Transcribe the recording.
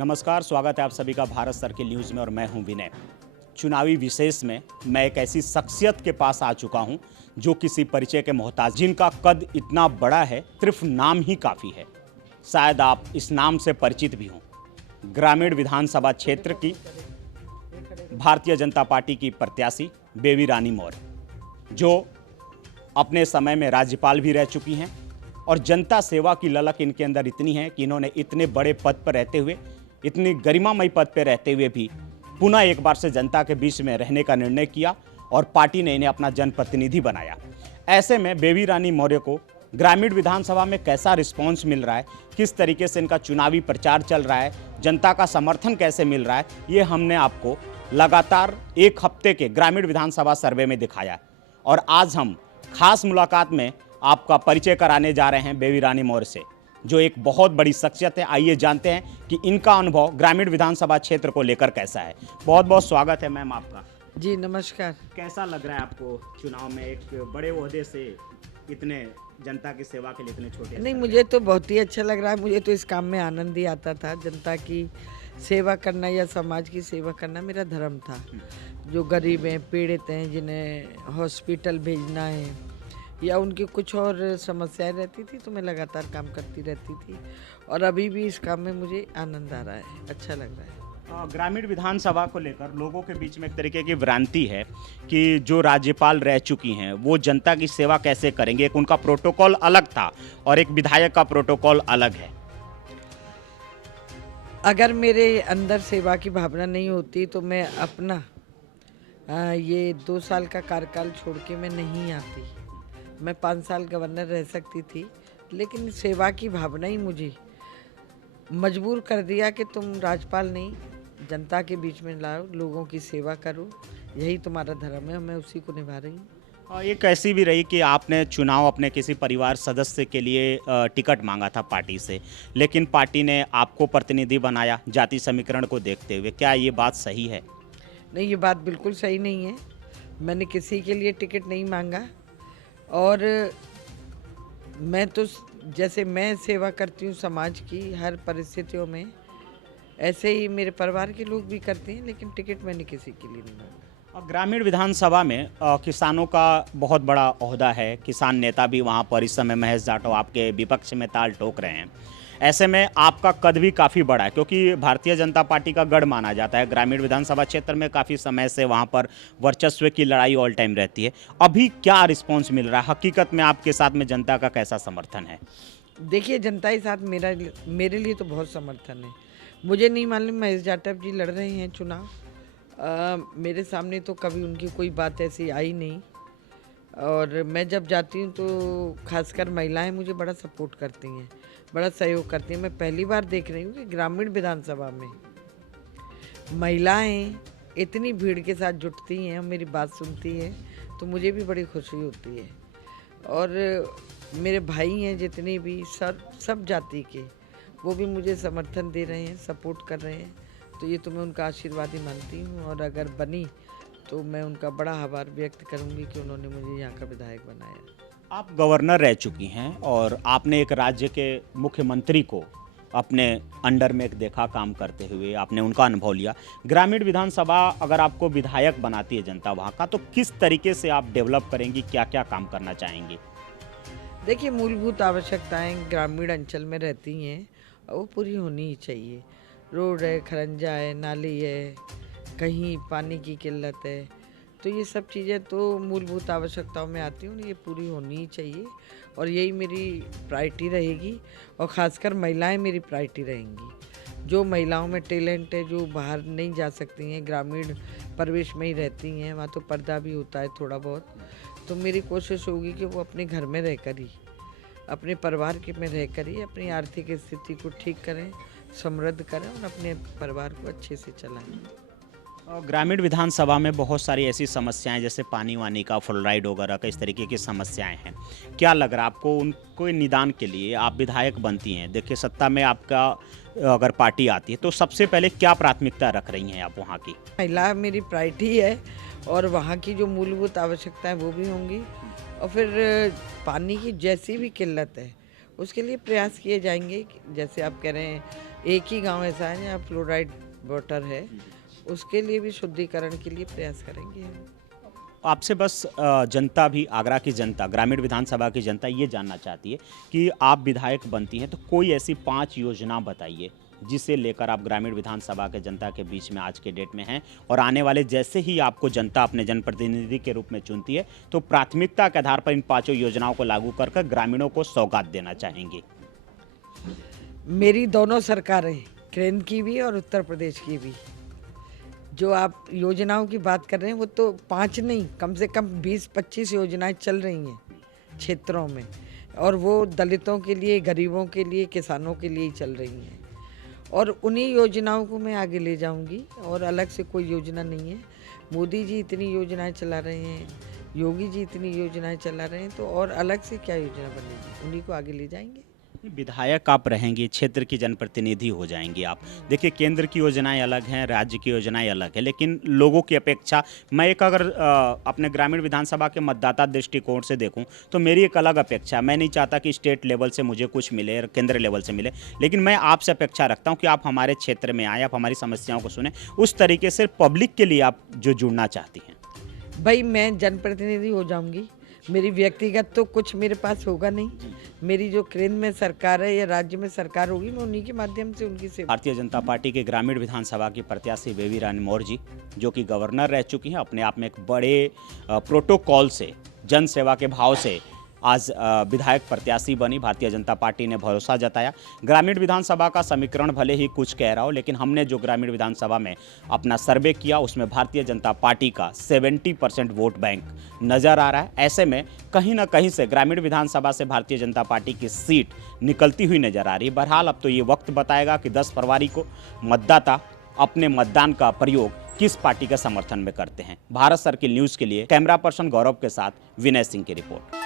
नमस्कार, स्वागत है आप सभी का भारत सर्किल न्यूज़ में और मैं हूं विनय। चुनावी विशेष में मैं एक ऐसी शख्सियत के पास आ चुका हूं जो किसी परिचय के मोहताज, जिनका कद इतना बड़ा है सिर्फ नाम ही काफ़ी है। शायद आप इस नाम से परिचित भी हों। ग्रामीण विधानसभा क्षेत्र की भारतीय जनता पार्टी की प्रत्याशी बेबी रानी मौर्य, जो अपने समय में राज्यपाल भी रह चुकी हैं और जनता सेवा की ललक इनके अंदर इतनी है कि इन्होंने इतने बड़े पद पर रहते हुए, इतनी गरिमामयी पद पर रहते हुए भी पुनः एक बार से जनता के बीच में रहने का निर्णय किया और पार्टी ने इन्हें अपना जनप्रतिनिधि बनाया। ऐसे में बेबी रानी मौर्य को ग्रामीण विधानसभा में कैसा रिस्पॉन्स मिल रहा है, किस तरीके से इनका चुनावी प्रचार चल रहा है, जनता का समर्थन कैसे मिल रहा है, ये हमने आपको लगातार एक हफ्ते के ग्रामीण विधानसभा सर्वे में दिखाया। और आज हम खास मुलाकात में आपका परिचय कराने जा रहे हैं बेबी रानी मौर्य से, जो एक बहुत बड़ी शख्सियत है। आइए जानते हैं कि इनका अनुभव ग्रामीण विधानसभा क्षेत्र को लेकर कैसा है। बहुत बहुत स्वागत है मैम आपका। जी नमस्कार। कैसा लग रहा है आपको चुनाव में एक बड़े ओहदे से इतने जनता की सेवा के लिए इतने छोटे? नहीं, मुझे तो बहुत ही अच्छा लग रहा है। मुझे तो इस काम में आनंद ही आता था। जनता की सेवा करना या समाज की सेवा करना मेरा धर्म था। जो गरीब हैं, पीड़ित हैं, जिन्हें हॉस्पिटल भेजना है या उनकी कुछ और समस्याएं रहती थी, तो मैं लगातार काम करती रहती थी और अभी भी इस काम में मुझे आनंद आ रहा है, अच्छा लग रहा है। ग्रामीण विधानसभा को लेकर लोगों के बीच में एक तरीके की भ्रांति है कि जो राज्यपाल रह चुकी हैं वो जनता की सेवा कैसे करेंगे। एक उनका प्रोटोकॉल अलग था और एक विधायक का प्रोटोकॉल अलग है। अगर मेरे अंदर सेवा की भावना नहीं होती तो मैं अपना ये 2 साल का कार्यकाल छोड़ के मैं नहीं आती। मैं 5 साल गवर्नर रह सकती थी, लेकिन सेवा की भावना ही मुझे मजबूर कर दिया कि तुम राज्यपाल नहीं, जनता के बीच में लाओ, लोगों की सेवा करो, यही तुम्हारा धर्म है। मैं उसी को निभा रही हूँ। और एक ऐसी भी रही कि आपने चुनाव अपने किसी परिवार सदस्य के लिए टिकट मांगा था पार्टी से, लेकिन पार्टी ने आपको प्रतिनिधि बनाया जाति समीकरण को देखते हुए। क्या ये बात सही है? नहीं, ये बात बिल्कुल सही नहीं है। मैंने किसी के लिए टिकट नहीं मांगा और मैं तो जैसे मैं सेवा करती हूँ समाज की हर परिस्थितियों में, ऐसे ही मेरे परिवार के लोग भी करते हैं, लेकिन टिकट मैंने किसी के लिए नहीं मांगा। और ग्रामीण विधानसभा में किसानों का बहुत बड़ा ओहदा है। किसान नेता भी वहाँ पर इस समय महेश जाटव आपके विपक्ष में ताल ठोक रहे हैं। ऐसे में आपका कद भी काफ़ी बड़ा है, क्योंकि भारतीय जनता पार्टी का गढ़ माना जाता है। ग्रामीण विधानसभा क्षेत्र में काफ़ी समय से वहाँ पर वर्चस्व की लड़ाई ऑल टाइम रहती है। अभी क्या रिस्पॉन्स मिल रहा है? हकीकत में आपके साथ में जनता का कैसा समर्थन है? देखिए, जनता के साथ मेरे लिए तो बहुत समर्थन है। मुझे नहीं मालूम महेश जाटव जी लड़ रहे हैं चुनाव, मेरे सामने तो कभी उनकी कोई बात ऐसी आई नहीं। और मैं जब जाती हूँ तो खासकर महिलाएं मुझे बड़ा सपोर्ट करती हैं, बड़ा सहयोग करती हैं। मैं पहली बार देख रही हूँ कि ग्रामीण विधानसभा में महिलाएं इतनी भीड़ के साथ जुटती हैं और मेरी बात सुनती हैं, तो मुझे भी बड़ी खुशी होती है। और मेरे भाई हैं जितने भी सब जाति के, वो भी मुझे समर्थन दे रहे हैं, सपोर्ट कर रहे हैं। तो ये तो मैं उनका आशीर्वाद ही मानती हूँ और अगर बनी तो मैं उनका बड़ा आभार व्यक्त करूंगी कि उन्होंने मुझे यहाँ का विधायक बनाया। आप गवर्नर रह चुकी हैं और आपने एक राज्य के मुख्यमंत्री को अपने अंडर में एक देखा काम करते हुए, आपने उनका अनुभव लिया। ग्रामीण विधानसभा अगर आपको विधायक बनाती है जनता वहाँ का, तो किस तरीके से आप डेवलप करेंगी, क्या क्या काम करना चाहेंगी? देखिए, मूलभूत आवश्यकताएं ग्रामीण अंचल में रहती हैं और वो पूरी होनी ही चाहिए। रोड है, खरंजा है, नाली है, कहीं पानी की किल्लत है, तो ये सब चीज़ें तो मूलभूत आवश्यकताओं में आती हैं, ये पूरी होनी ही चाहिए और यही मेरी प्रायोरिटी रहेगी। और ख़ासकर महिलाएं मेरी प्रायोरिटी रहेंगी। जो महिलाओं में टैलेंट है, जो बाहर नहीं जा सकती हैं, ग्रामीण परिवेश में ही रहती हैं, वहाँ तो पर्दा भी होता है थोड़ा बहुत, तो मेरी कोशिश होगी कि वो अपने घर में रहकर ही, अपने परिवार के में रहकर ही अपनी आर्थिक स्थिति को ठीक करें, समृद्ध करें और अपने परिवार को अच्छे से चलाएं। ग्रामीण विधानसभा में बहुत सारी ऐसी समस्याएं, जैसे पानी वानी का, फ्लोराइड वगैरह का, इस तरीके की समस्याएं हैं। क्या लग रहा है आपको उनको निदान के लिए? आप विधायक बनती हैं, देखिए सत्ता में आपका अगर पार्टी आती है तो सबसे पहले क्या प्राथमिकता रख रही हैं आप वहाँ की? महिला मेरी प्रायोरिटी है और वहाँ की जो मूलभूत आवश्यकताएं वो भी होंगी और फिर पानी की जैसी भी किल्लत है उसके लिए प्रयास किए जाएंगे। जैसे आप कह रहे हैं एक ही गांव ऐसा है जहाँ फ्लोराइड वाटर है, उसके लिए भी शुद्धिकरण के लिए प्रयास करेंगे हम। आपसे बस जनता भी, आगरा की जनता, ग्रामीण विधानसभा की जनता ये जानना चाहती है कि आप विधायक बनती हैं तो कोई ऐसी 5 योजना बताइए जिसे लेकर आप ग्रामीण विधानसभा के जनता के बीच में आज के डेट में हैं, और आने वाले जैसे ही आपको जनता अपने जनप्रतिनिधि के रूप में चुनती है तो प्राथमिकता के आधार पर इन 5 योजनाओं को लागू कर ग्रामीणों को सौगात देना चाहेंगे। मेरी दोनों सरकारें, केंद्र की भी और उत्तर प्रदेश की भी, जो आप योजनाओं की बात कर रहे हैं वो तो 5 नहीं, कम से कम 20-25 योजनाएं चल रही हैं क्षेत्रों में, और वो दलितों के लिए, गरीबों के लिए, किसानों के लिए ही चल रही हैं, और उन्हीं योजनाओं को मैं आगे ले जाऊंगी। और अलग से कोई योजना नहीं है। मोदी जी इतनी योजनाएं चला रहे हैं, योगी जी इतनी योजनाएं चला रहे हैं, तो और अलग से क्या योजना बनेगी, उन्हीं को आगे ले जाएंगे। विधायक आप रहेंगे, क्षेत्र की जनप्रतिनिधि हो जाएंगी आप। देखिए, केंद्र की योजनाएं अलग हैं, राज्य की योजनाएं अलग है, लेकिन लोगों की अपेक्षा, मैं एक अगर अपने ग्रामीण विधानसभा के मतदाता दृष्टिकोण से देखूं तो मेरी एक अलग अपेक्षा है। मैं नहीं चाहता कि स्टेट लेवल से मुझे कुछ मिले और केंद्र लेवल से मिले, लेकिन मैं आपसे अपेक्षा रखता हूं कि आप हमारे क्षेत्र में आए, आप हमारी समस्याओं को सुने, उस तरीके से पब्लिक के लिए आप जो जुड़ना चाहती हैं। भाई मैं जनप्रतिनिधि हो जाऊंगी, मेरी व्यक्तिगत तो कुछ मेरे पास होगा नहीं। मेरी जो केंद्र में सरकार है या राज्य में सरकार होगी, मैं उन्हीं के माध्यम से उनकी सेवा। भारतीय जनता पार्टी के ग्रामीण विधानसभा की प्रत्याशी बेबी रानी मौर्य जी, जो कि गवर्नर रह चुकी हैं, अपने आप में एक बड़े प्रोटोकॉल से, जन सेवा के भाव से आज विधायक प्रत्याशी बनी। भारतीय जनता पार्टी ने भरोसा जताया। ग्रामीण विधानसभा का समीकरण भले ही कुछ कह रहा हो, लेकिन हमने जो ग्रामीण विधानसभा में अपना सर्वे किया उसमें भारतीय जनता पार्टी का 70% वोट बैंक नज़र आ रहा है। ऐसे में कहीं ना कहीं से ग्रामीण विधानसभा से भारतीय जनता पार्टी की सीट निकलती हुई नजर आ रही है। बहरहाल अब तो ये वक्त बताएगा कि 10 फरवरी को मतदाता अपने मतदान का प्रयोग किस पार्टी के समर्थन में करते हैं। भारत सर्किल न्यूज़ के लिए कैमरा पर्सन गौरव के साथ विनय सिंह की रिपोर्ट।